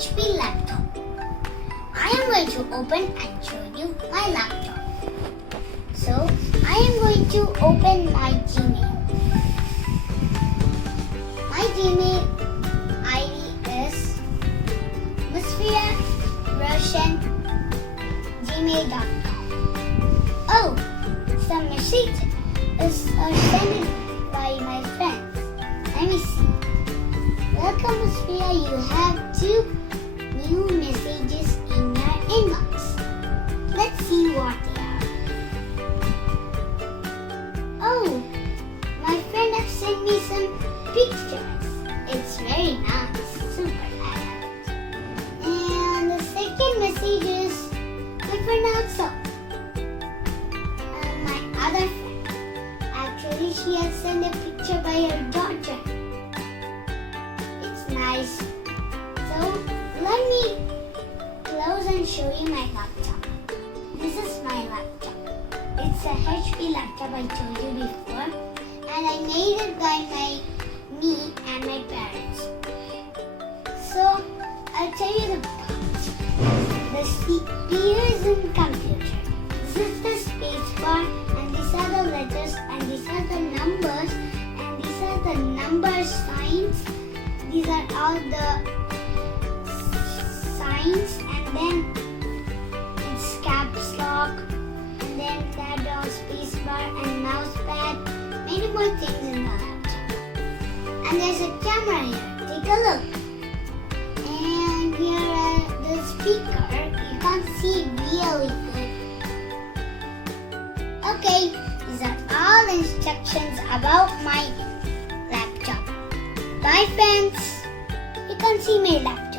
HP laptop. I am going to open and show you my laptop. So, I am going to open my Gmail. My Gmail ID is musfia@gmail.com. Oh, some message is sent by my friends. Let me see. Welcome, Musfia. You have 2 new messages in your inbox. Let's see what they are. Oh, my friend has sent me some pictures. It's very nice. Super. I love it. And the second message is my friend also. And my other friend. Actually, she has sent a picture by her daughter. It's nice. So, let me close and show you my laptop. This is my laptop. It's a HP laptop I told you before. And I made it by me and my parents. So, I'll tell you the parts. The CPU is in computer. This is the space bar, and these are the letters, and these are the numbers, and these are the number signs. These are all the signs, and then it's caps lock, and then that all space bar and mouse pad. Many more things in the laptop. And there's a camera here. Take a look. And here the speaker. You can't see really good. Okay, these are all instructions about my laptop. Bye friends. You can see my laptop.